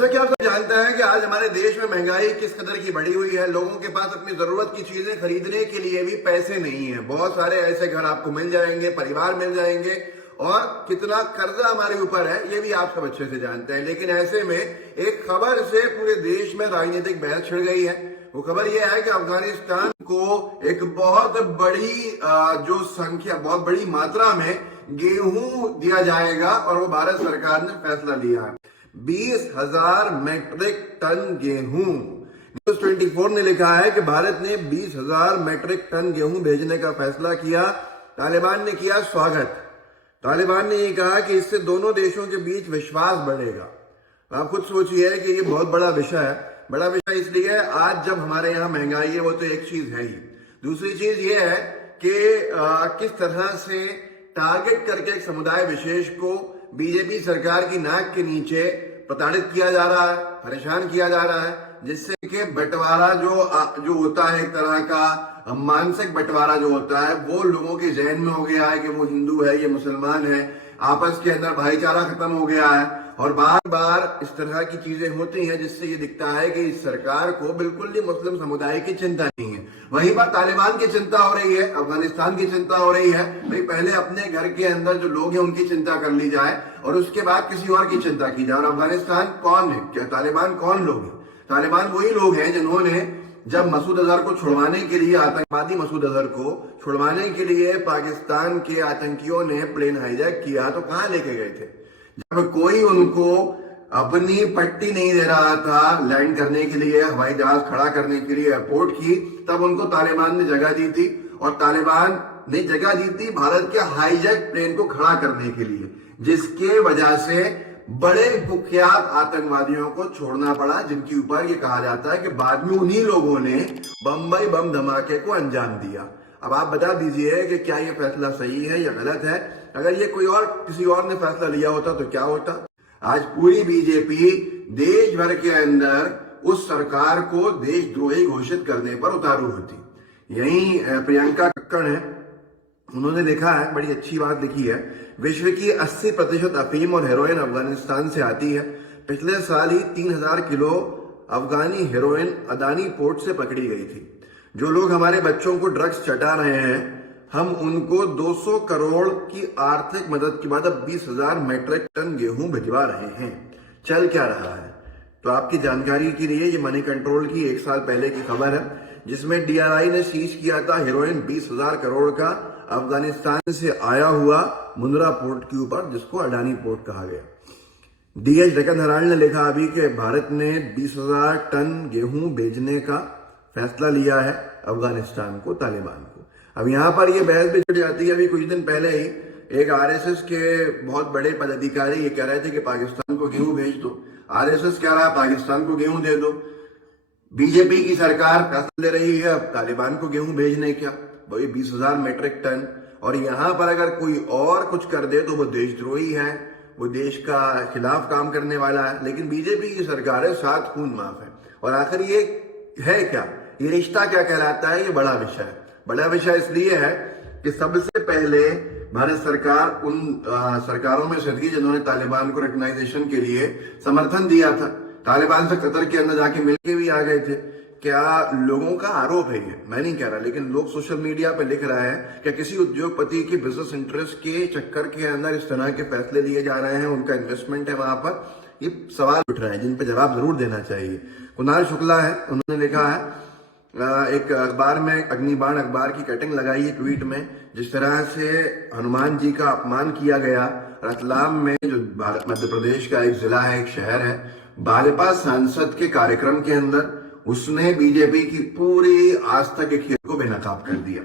जैसा कि आप सब जानते हैं कि आज हमारे देश में महंगाई किस कदर की बढ़ी हुई है। लोगों के पास अपनी जरूरत की चीजें खरीदने के लिए भी पैसे नहीं है। बहुत सारे ऐसे घर आपको मिल जाएंगे, परिवार मिल जाएंगे, और कितना कर्जा हमारे ऊपर है ये भी आप सब अच्छे से जानते हैं। लेकिन ऐसे में एक खबर से पूरे देश में राजनीतिक बहस छिड़ गई है। वो खबर ये है कि अफगानिस्तान को एक बहुत बड़ी मात्रा में गेहूं दिया जाएगा, और वो भारत सरकार ने फैसला लिया है 20,000 मैट्रिक टन गेहूं। न्यूज 24 ने लिखा है कि भारत ने 20,000 मैट्रिक टन गेहूं भेजने का फैसला किया। तालिबान ने किया स्वागत। तालिबान ने ये कहा कि इससे दोनों देशों के बीच विश्वास बढ़ेगा। आप खुद सोचिए कि ये बहुत बड़ा विषय है। बड़ा विषय इसलिए आज जब हमारे यहाँ महंगाई है, वो तो एक चीज है ही। दूसरी चीज ये है कि किस तरह से टारगेट करके एक समुदाय विशेष को बीजेपी सरकार की नाक के नीचे प्रताड़ित किया जा रहा है, परेशान किया जा रहा है, जिससे कि बंटवारा जो होता है, एक तरह का मानसिक बंटवारा जो होता है, वो लोगों के जहन में हो गया है कि वो हिंदू है, ये मुसलमान है, आपस के अंदर भाईचारा खत्म हो गया है। और बार बार इस तरह की चीजें होती हैं, जिससे ये दिखता है कि इस सरकार को बिल्कुल भी मुस्लिम समुदाय की चिंता नहीं है। वहीं पर तालिबान की चिंता हो रही है, अफगानिस्तान की चिंता हो रही है। भाई पहले अपने घर के अंदर जो लोग हैं उनकी चिंता कर ली जाए, और उसके बाद किसी और की चिंता की जाए। और अफगानिस्तान कौन है? क्या तालिबान कौन लोग हैं? तालिबान वही लोग हैं जिन्होंने जब मसूद अजहर को छुड़वाने के लिए, आतंकवादी मसूद अजहर को छुड़वाने के लिए पाकिस्तान के आतंकियों ने प्लेन हाईजैक किया, तो कहां लेके गए थे? जब कोई उनको अपनी पट्टी नहीं दे रहा था लैंड करने के लिए, हवाई जहाज खड़ा करने के लिए एयरपोर्ट की, तब उनको तालिबान ने जगह दी थी। और तालिबान ने जगह दी थी भारत के हाईजैक प्लेन को खड़ा करने के लिए, जिसके वजह से बड़े कुख्यात आतंकवादियों को छोड़ना पड़ा, जिनके ऊपर ये कहा जाता है कि बाद में उन्हीं लोगों ने बम्बई बम धमाके को अंजाम दिया। अब आप बता दीजिए कि क्या ये फैसला सही है या गलत है? अगर ये किसी और ने फैसला लिया होता तो क्या होता? आज पूरी बीजेपी देश भर के अंदर उस सरकार को देशद्रोही घोषित करने पर उतारू होती। यही प्रियंका कक्कड़ है, उन्होंने लिखा है, बड़ी अच्छी बात लिखी है, विश्व की 80% अफीम और हेरोइन अफगानिस्तान से आती है। पिछले साल ही 3,000 किलो अफगानी हेरोइन अदानी पोर्ट से पकड़ी गई थी। जो लोग हमारे बच्चों को ड्रग्स चटा रहे हैं, हम उनको 200 करोड़ की आर्थिक मदद के बाद अब 20,000 मैट्रिक टन गेहूं भिजवा रहे हैं। चल क्या रहा है? तो आपकी जानकारी के लिए, ये मनी कंट्रोल की 1 साल पहले की खबर है, जिसमें डीआरआई ने सीज किया था हेरोइन 20,000 करोड़ का अफगानिस्तान से आया हुआ मुंद्रा पोर्ट के ऊपर, जिसको अडानी पोर्ट कहा गया। डीएच डेक्कन हेराल्ड ने लिखा अभी कि भारत ने 20,000 टन गेहूं भेजने का फैसला लिया है अफगानिस्तान को, तालिबान को। अब यहाँ पर ये बहस भी छिड़ जाती है। अभी कुछ दिन पहले ही एक आरएसएस के बहुत बड़े पदाधिकारी ये कह रहे थे कि पाकिस्तान को गेहूं भेज दो। आरएसएस कह रहा है पाकिस्तान को गेहूं दे दो। बीजेपी की सरकार फैसला ले रही है अब तालिबान को गेहूं भेजने का, वही 20,000 मैट्रिक टन। और यहाँ पर अगर कोई और कुछ कर दे तो वो देशद्रोही है, वो देश का खिलाफ काम करने वाला है। लेकिन बीजेपी की सरकार है, 7 खून माफ है। और आखिर ये है क्या? ये रिश्ता क्या कहलाता है? ये बड़ा विषय है। बड़ा विषय इसलिए है कि सबसे पहले भारत सरकार उन सरकारों में से थी जिन्होंने तालिबान को रिकॉग्नाइजेशन के लिए समर्थन दिया था। तालिबान से कतर के अंदर जाके मिलके भी आ गए थे। क्या लोगों का आरोप है ये, मैं नहीं कह रहा, लेकिन लोग सोशल मीडिया पे लिख रहे हैं कि किसी उद्योगपति के बिजनेस इंटरेस्ट के चक्कर के अंदर इस तरह के फैसले लिए जा रहे हैं, उनका इन्वेस्टमेंट है वहां पर। ये सवाल उठ रहे हैं जिन पर जवाब जरूर देना चाहिए। कुणाल शुक्ला है, उन्होंने लिखा है एक अखबार में, अग्निबाण अखबार की कटिंग लगाई है ट्वीट में, जिस तरह से हनुमान जी का अपमान किया गया रतलाम में, जो मध्य प्रदेश का एक जिला है, एक शहर है, भाजपा सांसद के कार्यक्रम के अंदर उसने बीजेपी की पूरी आस्था के खेल को बेनकाब कर दिया।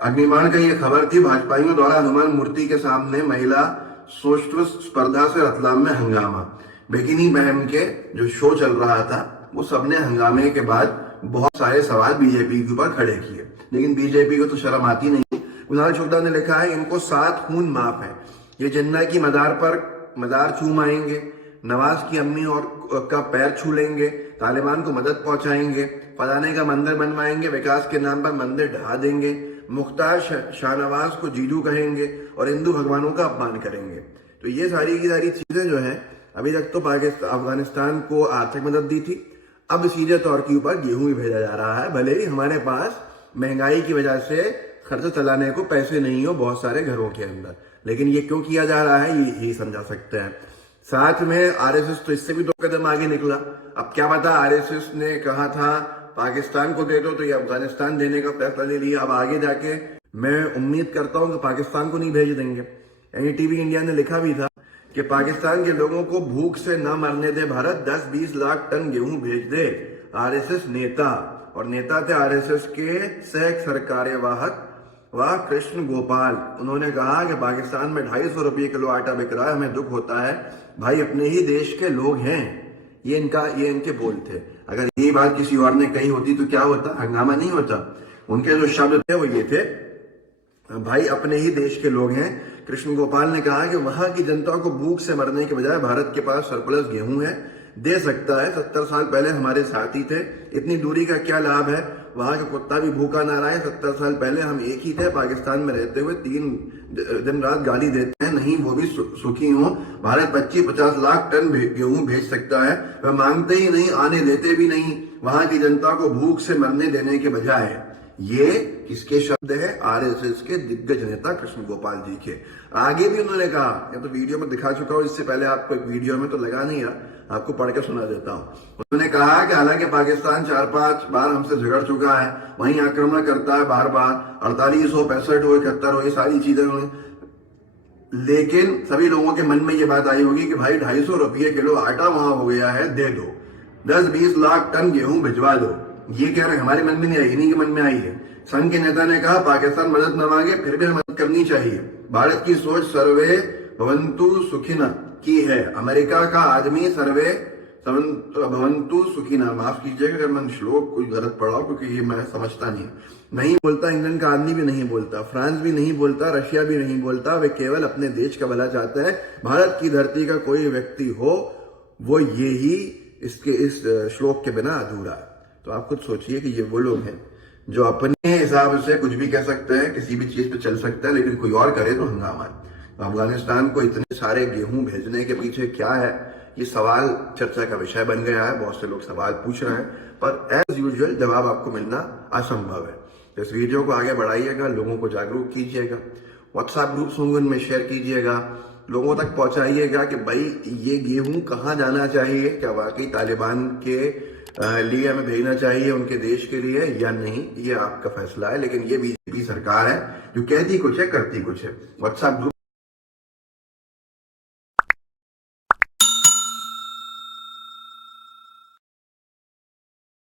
अग्निबाण का ये खबर थी, भाजपाइयों द्वारा हनुमान मूर्ति के सामने महिला शौचव स्पर्धा से रतलाम में हंगामा। बिकिनी बहन के जो शो चल रहा था, वो सबने हंगामे के बाद बहुत सारे सवाल बीजेपी के ऊपर खड़े किए, लेकिन बीजेपी को तो शर्म आती नहीं। कुणाल शुक्ला ने लिखा है, इनको 7 खून माफ है। ये जिन्ना की मदार पर मदार चूम आएंगे, नवाज की अम्मी और का पैर छू लेंगे, तालिबान को मदद पहुंचाएंगे, फलाने का मंदिर बनवाएंगे, विकास के नाम पर मंदिर ढहा देंगे, मुख्तार शाहनवाज को जीजू कहेंगे और हिंदू भगवानों का अपमान करेंगे। तो ये सारी की सारी चीजें जो है अभी तक तो पाकिस्तान अफगानिस्तान को आर्थिक मदद दी थी, अब सीधे तौर के ऊपर गेहूं ही भेजा जा रहा है। भले ही हमारे पास महंगाई की वजह से खर्च चलाने को पैसे नहीं हो बहुत सारे घरों के अंदर, लेकिन ये क्यों किया जा रहा है ये समझा सकते हैं। साथ में आरएसएस तो इससे भी 2 कदम आगे निकला। अब क्या पता, आरएसएस ने कहा था पाकिस्तान को दे दो तो ये अफगानिस्तान देने का फैसला ले लिया। अब आगे जाके मैं उम्मीद करता हूं कि पाकिस्तान को नहीं भेज देंगे। एनडीटीवी इंडिया ने लिखा भी था कि पाकिस्तान के लोगों को भूख से न मरने दे भारत, 10-20 लाख टन गेहूं भेज दे। आरएसएस नेता, और नेता थे आरएसएस के सह कार्यवाहक वह कृष्ण गोपाल, उन्होंने कहा कि पाकिस्तान में 250 रुपये किलो आटा बिक रहा है, हमें दुख होता है भाई, अपने ही देश के लोग हैं। ये इनके बोल थे। अगर ये बात किसी और ने कही होती तो क्या होता, हंगामा नहीं होता। उनके जो शब्द थे वो ये थे, भाई अपने ही देश के लोग हैं। कृष्ण गोपाल ने कहा कि वहां की जनता को भूख से मरने के बजाय भारत के पास सरप्लस गेहूं है, दे सकता है। 70 साल पहले हमारे साथी थे, इतनी दूरी का क्या लाभ है, वहां का कुत्ता भी भूखा ना रहे। 70 साल पहले हम एक ही थे, पाकिस्तान में रहते हुए 3 दिन रात गाली देते हैं, नहीं वो भी सुखी हो। भारत 25-50 लाख टन गेहूं भेज सकता है, वह मांगते ही नहीं, आने देते भी नहीं, वहां की जनता को भूख से मरने देने के बजाय। ये किसके शब्द है, आरएसएस के दिग्गज नेता कृष्ण गोपाल जी के। आगे भी उन्होंने कहा, या तो वीडियो में दिखा चुका हूं, इससे पहले आपको एक वीडियो में तो लगा नहीं रहा, आपको पढ़ के सुना देता हूं। उन्होंने कहा कि हालांकि पाकिस्तान 4-5 बार हमसे झगड़ चुका है, वहीं आक्रमण करता है बार बार, 48 हो, 65 हो, 71 हो, ये सारी चीजें उन्होंने, लेकिन सभी लोगों के मन में ये बात आई होगी कि भाई 250 रुपये किलो आटा वहां हो गया है, दे दो, 10-20 लाख टन गेहूं भिजवा दो। ये कह रहे हमारे मन में नहीं आई, इन्हीं के मन में आई है। संघ के नेता ने कहा पाकिस्तान मदद न मांगे फिर भी मदद करनी चाहिए। भारत की सोच सर्वे भवंतु सुखिना की है, अमेरिका का आदमी सर्वे भवंतु सुखिना, माफ कीजिएगा अगर मैं श्लोक कोई गलत पढ़ा क्योंकि ये मैं समझता नहीं बोलता। इंग्लैंड का आदमी भी नहीं बोलता, फ्रांस भी नहीं बोलता, रशिया भी नहीं बोलता, वे केवल अपने देश का भला चाहते हैं। भारत की धरती का कोई व्यक्ति हो, वो ये ही इस श्लोक के बिना अधूरा है। तो आप खुद सोचिए कि ये वो लोग हैं जो अपने हिसाब से कुछ भी कह सकते हैं, किसी भी चीज पे चल सकते हैं, लेकिन कोई और करे तो हंगामा। तो अफगानिस्तान को इतने सारे गेहूं भेजने के पीछे क्या है, ये सवाल चर्चा का विषय बन गया है। बहुत से लोग सवाल पूछ रहे हैं, पर एज यूजुअल जवाब आपको मिलना असंभव है। तो इस वीडियो को आगे बढ़ाइएगा, लोगों को जागरूक कीजिएगा, व्हाट्सएप ग्रुप्स होंगे उनमें शेयर कीजिएगा, लोगों तक पहुंचाइएगा कि भाई ये गेहूं कहाँ जाना चाहिए, क्या वाकई तालिबान के लिए हमें भेजना चाहिए उनके देश के लिए या नहीं, ये आपका फैसला है। लेकिन ये बीजेपी सरकार है जो कहती कुछ है करती कुछ है। WhatsApp group